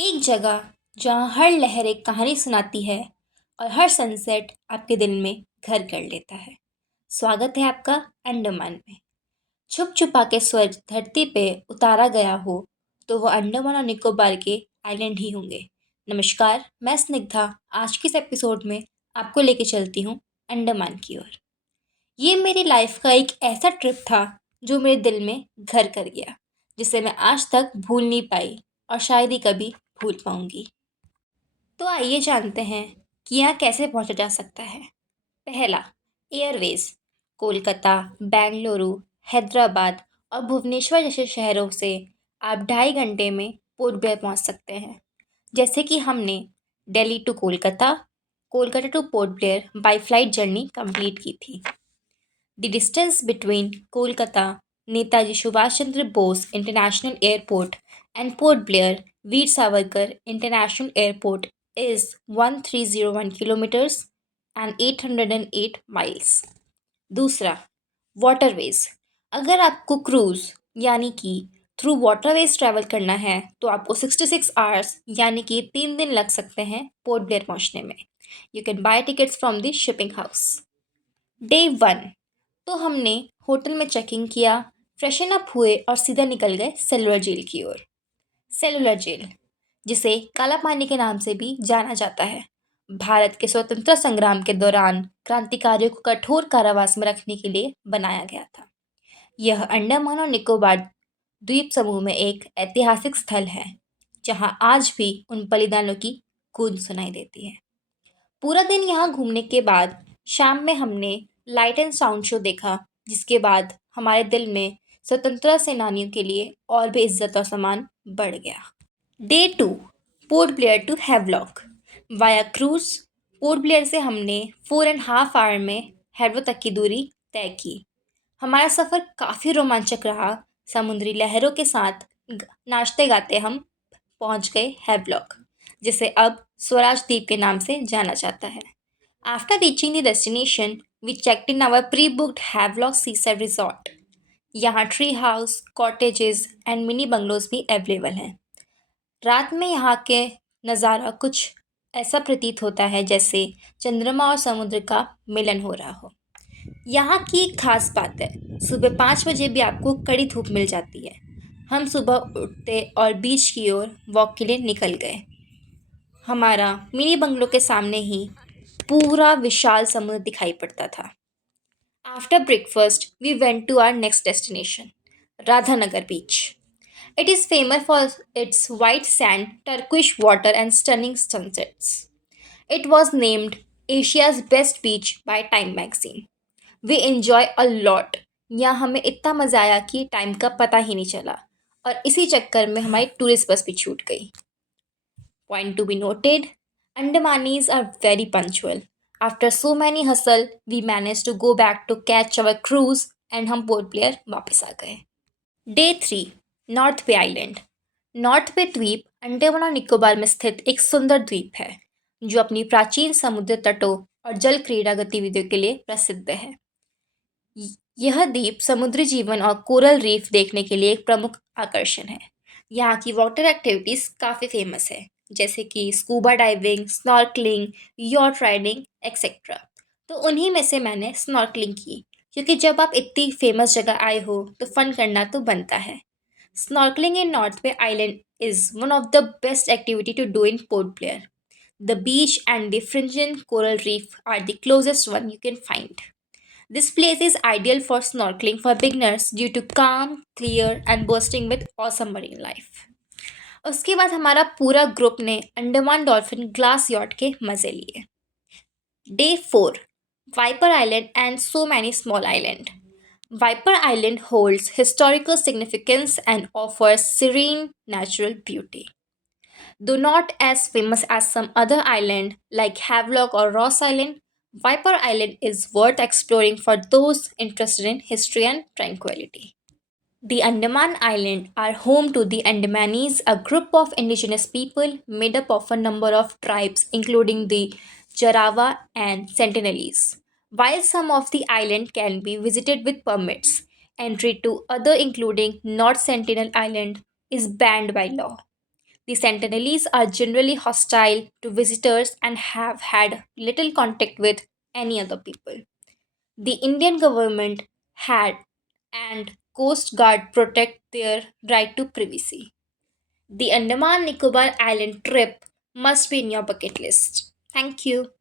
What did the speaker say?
एक जगह जहाँ हर लहर एक कहानी सुनाती है और हर सनसेट आपके दिल में घर कर लेता है। स्वागत है आपका अंडमान में। छुप छुपा के स्वर्ग धरती पे उतारा गया हो तो वो अंडमान और निकोबार के आइलैंड ही होंगे। नमस्कार, मैं स्निग्धा। आज के इस एपिसोड में आपको लेके चलती हूँ अंडमान की ओर। ये मेरी लाइफ का एक ऐसा ट्रिप था जो मेरे दिल में घर कर गया, जिसे मैं आज तक भूल नहीं पाई और शायद ही कभी भूल पाऊंगी। तो आइए जानते हैं कि यहाँ कैसे पहुँचा जा सकता है। पहला, एयरवेज। कोलकाता, बेंगलुरु, हैदराबाद और भुवनेश्वर जैसे शहरों से आप 2.5 घंटे में पोर्ट ब्लेयर पहुँच सकते हैं। जैसे कि हमने Delhi to Kolkata, Kolkata to Port Blair by flight journey complete की थी। The distance between Kolkata Netaji Subhash Chandra Bose International Airport and Port Blair Veer Savarkar International Airport is 1301 kilometers and 808 miles. दूसरा, वाटरवेज। अगर आपको क्रूज यानी कि थ्रू वाटरवेज ट्रैवल करना है तो आपको 66 आवर्स यानी कि 3 दिन लग सकते हैं पोर्ट ब्लेयर पहुंचने में। You can buy tickets from the shipping house. Day 1, तो हमने होटल में चेकिंग किया, फ्रेशन अप हुए और सीधा निकल गए सेलुलर जेल की ओर। सेलुलर जेल, जिसे काला पानी के नाम से भी जाना जाता है, भारत के स्वतंत्रता संग्राम के दौरान क्रांतिकारियों को कठोर कारावास में रखने के लिए बनाया गया था। यह अंडमान और निकोबार द्वीप समूह में एक ऐतिहासिक स्थल है, जहां आज भी उन बलिदानों की गूंज सुनाई देती है। पूरा दिन यहाँ घूमने के बाद शाम में हमने लाइट एंड साउंड शो देखा, जिसके बाद हमारे दिल में स्वतंत्रता सेनानियों के लिए और भी इज्जत और सम्मान बढ़ गया। Day 2, Port Blair to Havelock via cruise. Port Blair से हमने 4.5 आवर में हैवलॉक तक की दूरी तय की। हमारा सफ़र काफ़ी रोमांचक रहा। समुद्री लहरों के साथ नाचते गाते हम पहुंच गए हैवलॉक, जिसे अब स्वराज द्वीप के नाम से जाना जाता है। After reaching the destination, we checked in our pre booked Havelock seaside resort. यहाँ tree house, cottages and mini bungalows भी अवेलेबल हैं। रात में यहाँ के नज़ारा कुछ ऐसा प्रतीत होता है जैसे चंद्रमा और समुद्र का मिलन हो रहा हो। यहाँ की एक खास बात है, सुबह 5 बजे भी आपको कड़ी धूप मिल जाती है। हम सुबह उठते और बीच की ओर वॉक के लिए निकल गए। हमारा मिनी बंगलो के सामने ही पूरा विशाल समुद्र दिखाई पड़ता था। After breakfast we went to our next destination, Radhanagar beach. It is famous for its white sand, turquoise water, and stunning sunsets. It was named Asia's best beach by Time magazine. We enjoy a lot. यहाँ हमें इतना मज़ा आया कि time का पता ही नहीं चला और इसी चक्कर में हमारी टूरिस्ट बस भी छूट गई। Point to be noted, Andamanis are very punctual. After so many hustle, we managed to go back to catch our cruise and हम पोर्ट ब्लेयर वापस आ गए। Day 3, north Bay island. North बे द्वीप अंडमान और निकोबार में स्थित एक सुंदर द्वीप है, जो अपनी प्राचीन समुद्र तटों और जल क्रीड़ा गतिविधियों के लिए प्रसिद्ध है। यह द्वीप समुद्री जीवन और कोरल रीफ देखने के लिए एक प्रमुख आकर्षण है। यहाँ की वाटर एक्टिविटीज़ काफ़ी फेमस है, जैसे कि scuba diving, snorkelling, yacht riding etcetera. तो उन्हीं में से मैंने स्नॉर्कलिंग की, क्योंकि जब आप इतनी फेमस जगह आए हो तो फन करना तो बनता है। Snorkelling in North Bay island is one of the best activity to do in Port Blair. The beach and the fringing coral reef are the closest one you can find. This place is ideal for snorkeling for beginners due to calm, clear and bursting with awesome marine life. उसके बाद हमारा पूरा group ने Andaman dolphin glass yacht के मज़े लिए। Day 4, Viper island and so many small island. Viper Island holds historical significance and offers serene natural beauty. Though not as famous as some other island like Havelock or Ross Island, Viper Island is worth exploring for those interested in history and tranquility. The Andaman Islands are home to the Andamanese, a group of indigenous people made up of a number of tribes, including the Jarawa and Sentinelese. While some of the island can be visited with permits, entry to other including North Sentinel Island is banned by law. The Sentinelese are generally hostile to visitors and have had little contact with any other people. The Indian government had and Coast Guard protect their right to privacy. The Andaman Nicobar Island trip must be in your bucket list. Thank you.